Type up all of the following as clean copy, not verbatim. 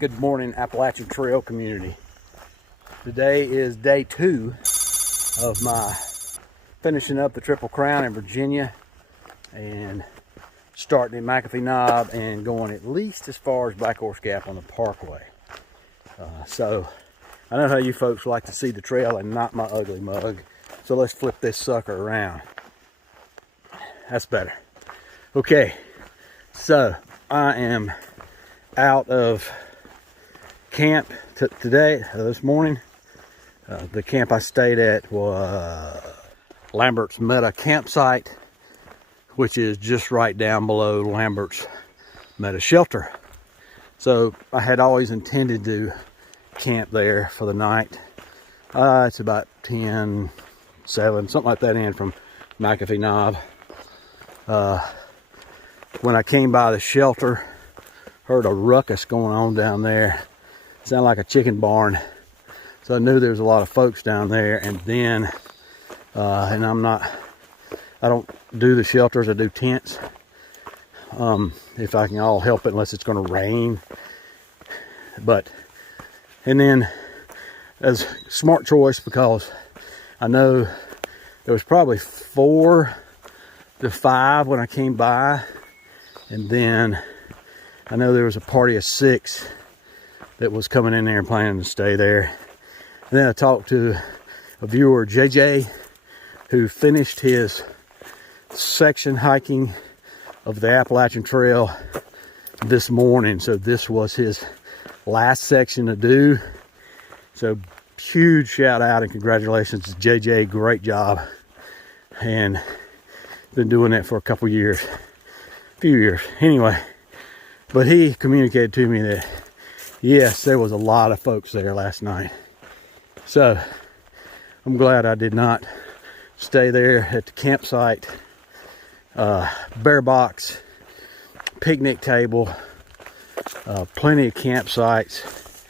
Good morning, Appalachian Trail community. Today is day 2 of my finishing up the Triple Crown in Virginia and starting at MacAfee Knob and going at least as far as Black Horse Gap on the Parkway. So I know how you folks like to see the trail and not my ugly mug. So let's flip this sucker around. That's better. Okay, so I am out of camp this morning. The camp I stayed at was Lamberts Meadow Campsite, which is just right down below Lamberts Meadow Shelter. So I had always intended to camp there for the night. It's about 10, 7, something like that in from MacAfee Knob. When I came by the shelter, heard a ruckus going on down there. Sounded like a chicken barn. So I knew there was a lot of folks down there. And then, and I don't do the shelters, I do tents. If I can all help it, unless it's gonna rain. And then, as a smart choice, because I know there was probably 4 to 5 when I came by. And then I know there was a party of 6 that was coming in there and planning to stay there. And then I talked to a viewer, JJ, who finished his section hiking of the Appalachian Trail this morning. So this was his last section to do. So huge shout out and congratulations to JJ, great job. And been doing that for a few years anyway. But he communicated to me that yes, there was a lot of folks there last night. So I'm glad I did not stay there at the campsite. Bear box, picnic table, plenty of campsites.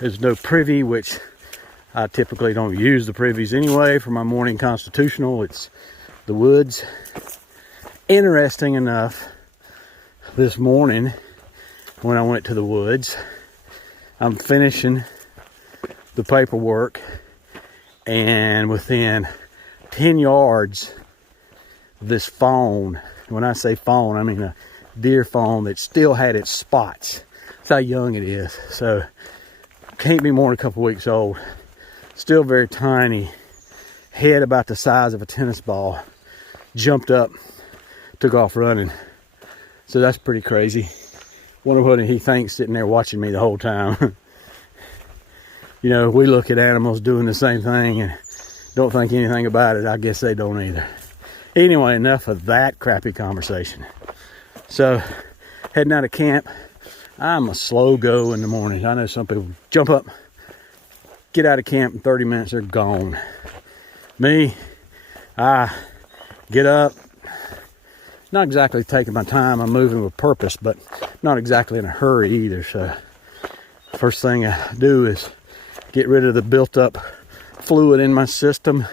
There's no privy, which I typically don't use the privies anyway for my morning constitutional. It's the woods. Interesting enough, this morning when I went to the woods, I'm finishing the paperwork, and within 10 yards of this fawn, when I say fawn, I mean a deer fawn that still had its spots. That's how young it is. So can't be more than a couple weeks old. Still very tiny. Head about the size of a tennis ball. Jumped up, took off running. So that's pretty crazy. Wonder what he thinks sitting there watching me the whole time. You know, we look at animals doing the same thing and don't think anything about it. I guess they don't either. Anyway, enough of that crappy conversation. So, heading out of camp. I'm a slow go in the morning. I know some people jump up, get out of camp in 30 minutes, they're gone. Me, I get up, not exactly taking my time, I'm moving with purpose, but not exactly in a hurry either. So first thing I do is get rid of the built up fluid in my system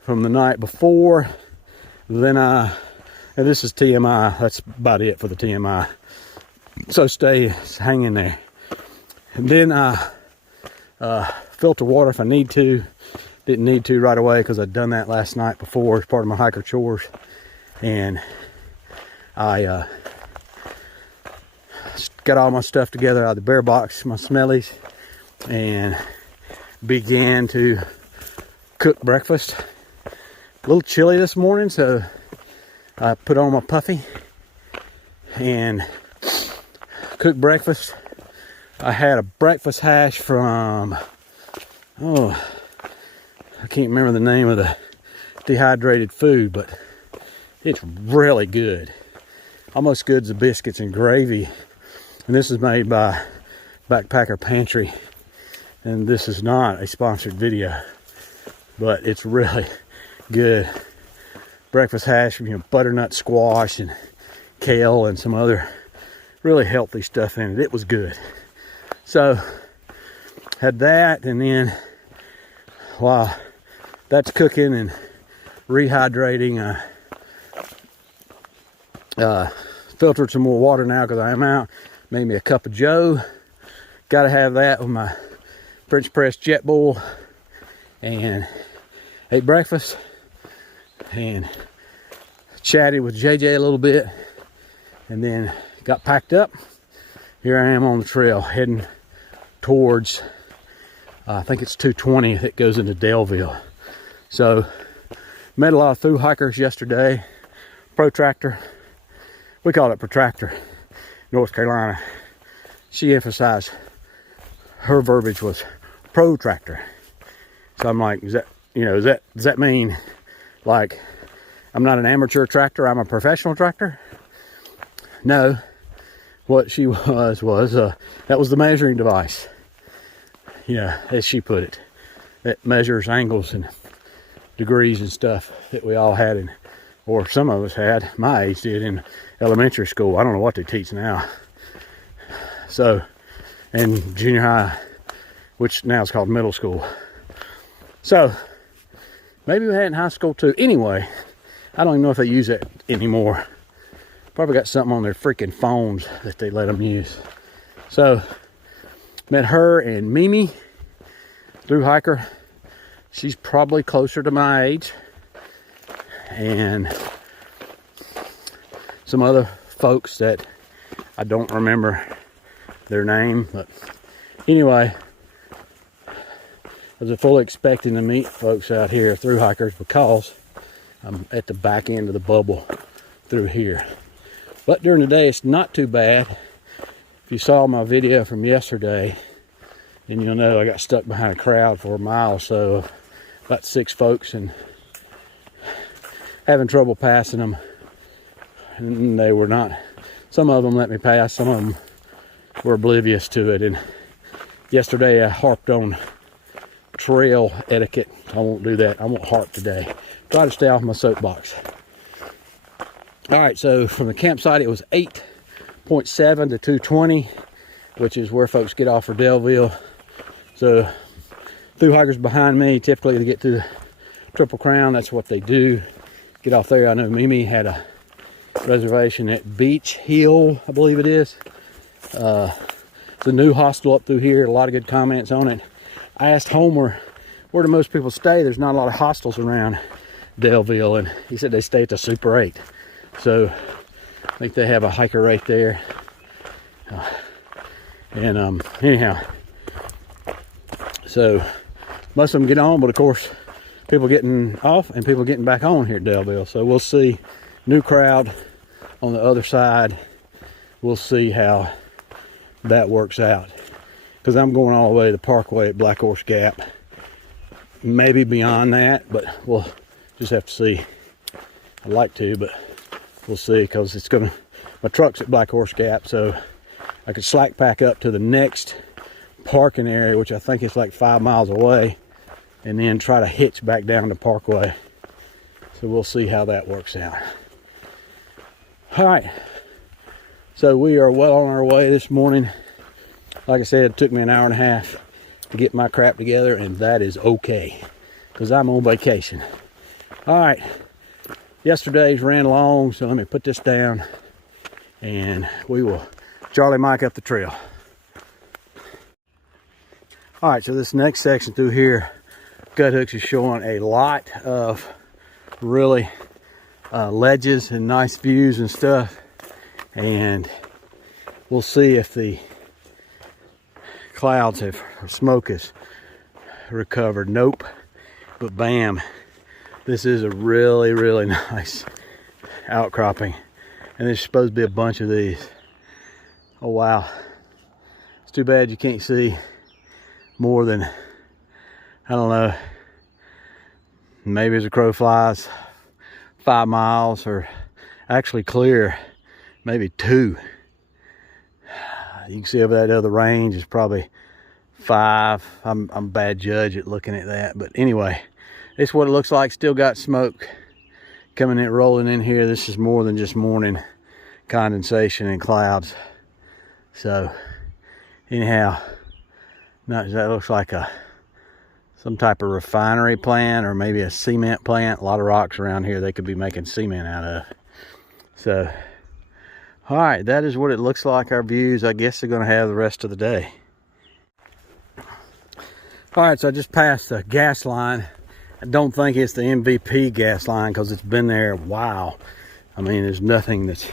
from the night before. Then and this is TMI, that's about it for the TMI. So hang in there. And then I filter water if I need to. Didn't need to right away because I'd done that last night before as part of my hiker chores. And I got all my stuff together out of the bear box, my smellies, and began to cook breakfast. A little chilly this morning, so I put on my puffy and cooked breakfast. I had a breakfast hash from, I can't remember the name of the dehydrated food, but it's really good. Almost good as the biscuits and gravy. And this is made by Backpacker Pantry. And this is not a sponsored video, but it's really good. Breakfast hash, butternut squash and kale and some other really healthy stuff in it. It was good. So, had that, and then while that's cooking and rehydrating, filtered some more water now because I am out. Made me a cup of joe, Got to have that with my French press jet bowl, and ate breakfast and chatted with JJ a little bit, and then got packed up. Here I am on the trail heading towards, I think it's 220 that goes into Daleville. So met a lot of through hikers yesterday. Protractor, we call it protractor, North Carolina. She emphasized, her verbiage was protractor. So I'm like, is that, you know, does that mean like I'm not an amateur tractor, I'm a professional tractor? No, what she was that was the measuring device, you know, as she put it, that measures angles and degrees and stuff that we all had in, or some of us had, my age did, in elementary school. I don't know what they teach now. So, and junior high, which now is called middle school. So, maybe we had in high school too. Anyway, I don't even know if they use it anymore. Probably got something on their freaking phones that they let them use. So, met her and Mimi, through hiker. She's probably closer to my age. And some other folks that I don't remember their name, but anyway, I was fully expecting to meet folks out here, through hikers, because I'm at the back end of the bubble through here. But during the day, it's not too bad. If you saw my video from yesterday, then you'll know I got stuck behind a crowd for a mile or so, about 6 folks, and having trouble passing them. And they were not, some of them let me pass, some of them were oblivious to it. And yesterday I harped on trail etiquette. I won't do that. I won't harp today. Try to stay off my soapbox. All right, so from the campsite, it was 8.7 to 220, which is where folks get off for Daleville. So through hikers behind me, typically to get to the Triple Crown, that's what they do. Get off there. I know Mimi had a reservation at Beach Hill, I believe it is. It's a new hostel up through here. A lot of good comments on it. I asked Homer, where do most people stay? There's not a lot of hostels around Daleville, and he said they stay at the Super 8. So I think they have a hiker right there. Anyhow, so most of them get on, but of course, people getting off and people getting back on here at Daleville. So we'll see. New crowd on the other side. We'll see how that works out. Because I'm going all the way to the Parkway at Black Horse Gap. Maybe beyond that, but we'll just have to see. I'd like to, but we'll see, because it's gonna, my truck's at Black Horse Gap, so I could slack pack up to the next parking area, which I think is like 5 miles away, and then try to hitch back down the Parkway. So we'll see how that works out. All right, so we are well on our way this morning. Like I said, it took me an hour and a half to get my crap together, and that is okay, because I'm on vacation. All right, yesterday's ran long, so let me put this down, and we will Charlie Mike up the trail. All right, so this next section through here, Gut Hooks is showing a lot of really ledges and nice views and stuff, and we'll see if the clouds have, or smoke has recovered. Nope, but bam, this is a really, really nice outcropping, and there's supposed to be a bunch of these. Oh wow, it's too bad you can't see more than, I don't know, maybe as a crow flies 5 miles, or actually clear maybe 2. You can see over that other range is probably 5. I'm a bad judge at looking at that, but anyway, it's what it looks like. Still got smoke coming in, rolling in here. This is more than just morning condensation and clouds. So anyhow, that looks like some type of refinery plant, or maybe a cement plant. A lot of rocks around here they could be making cement out of. So all right, that is what it looks like. Our views, I guess, are going to have the rest of the day. All right, so I just passed the gas line. I don't think it's the MVP gas line because it's been there a while. I mean, there's nothing that's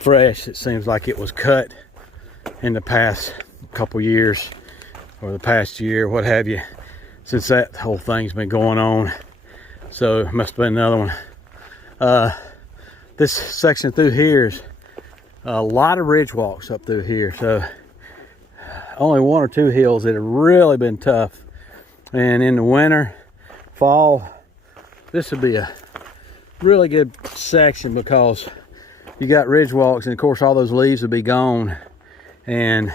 fresh. It seems like it was cut in the past couple years or the past year, what have you, since that whole thing's been going on. So it must have been another one. This section through here is a lot of ridge walks up through here. So only one or two hills that have really been tough. And in the winter, fall, this would be a really good section because you got ridge walks, and of course all those leaves would be gone and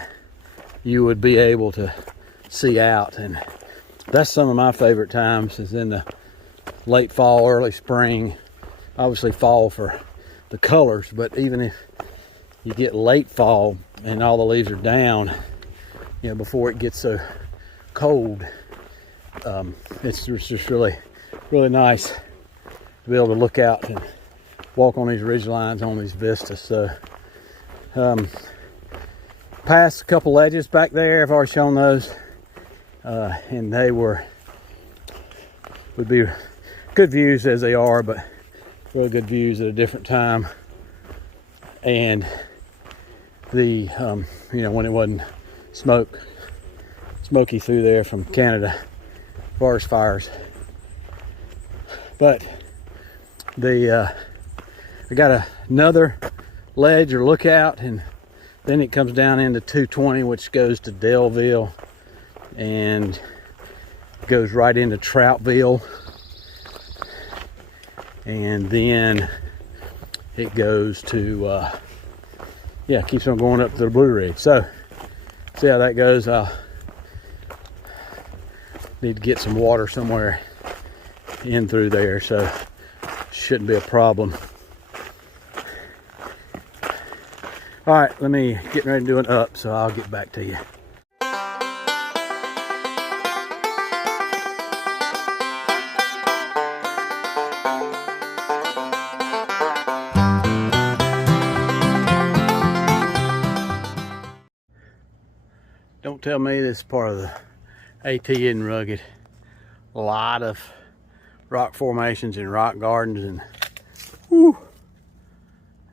you would be able to see out. And that's some of my favorite times, is in the late fall, early spring. Obviously fall for the colors, but even if you get late fall and all the leaves are down, you know, before it gets so cold, it's just really nice to be able to look out and walk on these ridge lines, on these vistas. So passed a couple ledges back there. I've already shown those, and they would be good views as they are, but really good views at a different time. And the you know, when it wasn't smoky through there from Canada forest fires. But I got another ledge or lookout, and then it comes down into 220, which goes to Daleville and goes right into Troutville, and then it goes to yeah, keeps on going up to the Blue Ridge. So see how that goes. I'll need to get some water somewhere in through there, so shouldn't be a problem. All right, let me get ready to do an up, so I'll get back to you. Don't tell me this part of the AT isn't rugged. A lot of rock formations and rock gardens, and whew,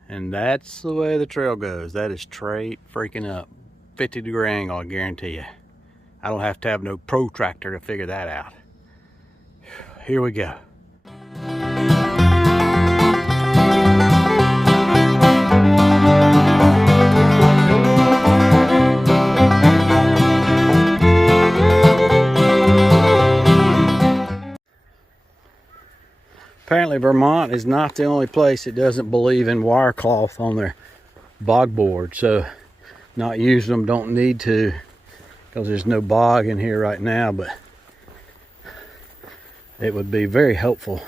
and that's the way the trail goes. That is straight freaking up. 50-degree angle, I guarantee you. I don't have to have no protractor to figure that out. Here we go. Apparently Vermont is not the only place that doesn't believe in wire cloth on their bog board. So not using them, don't need to, because there's no bog in here right now, but it would be very helpful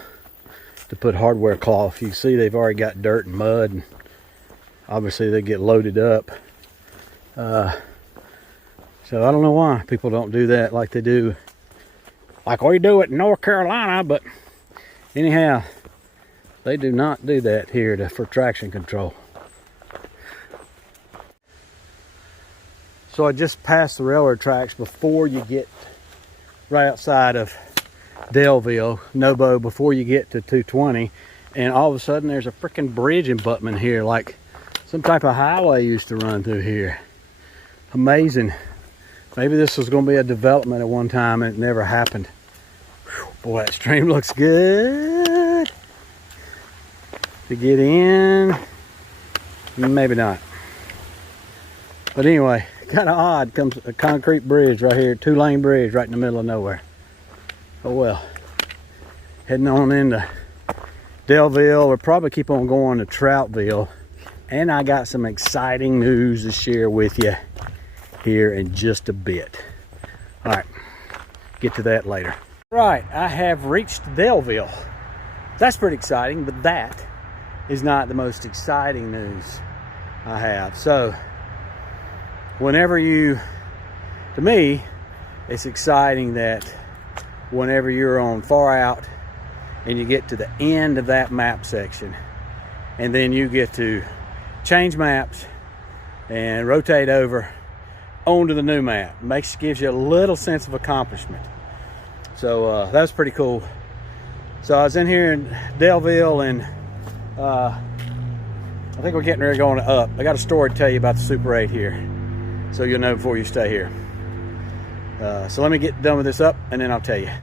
to put hardware cloth. You can see they've already got dirt and mud, and obviously they get loaded up. So I don't know why people don't do that like they do, like we do it in North Carolina, but anyhow, they do not do that here for traction control. So I just passed the railroad tracks before you get right outside of Daleville, NOBO, before you get to 220, and all of a sudden there's a freaking bridge abutment here, like some type of highway used to run through here. Amazing. Maybe this was going to be a development at one time and it never happened. Boy, that stream looks good to get in. Maybe not. But anyway, kind of odd. Comes a concrete bridge right here, 2-lane bridge right in the middle of nowhere. Oh well. Heading on into Daleville. We'll probably keep on going to Troutville. And I got some exciting news to share with you here in just a bit. All right, get to that later. Right, I have reached Daleville. That's pretty exciting, but that is not the most exciting news I have. So, to me, it's exciting that whenever you're on far out and you get to the end of that map section, and then you get to change maps and rotate over onto the new map, gives you a little sense of accomplishment. So that was pretty cool. So I was in here in Daleville, and I think we're getting ready going up. I got a story to tell you about the Super 8 here, so you'll know before you stay here. So let me get done with this up, and then I'll tell you.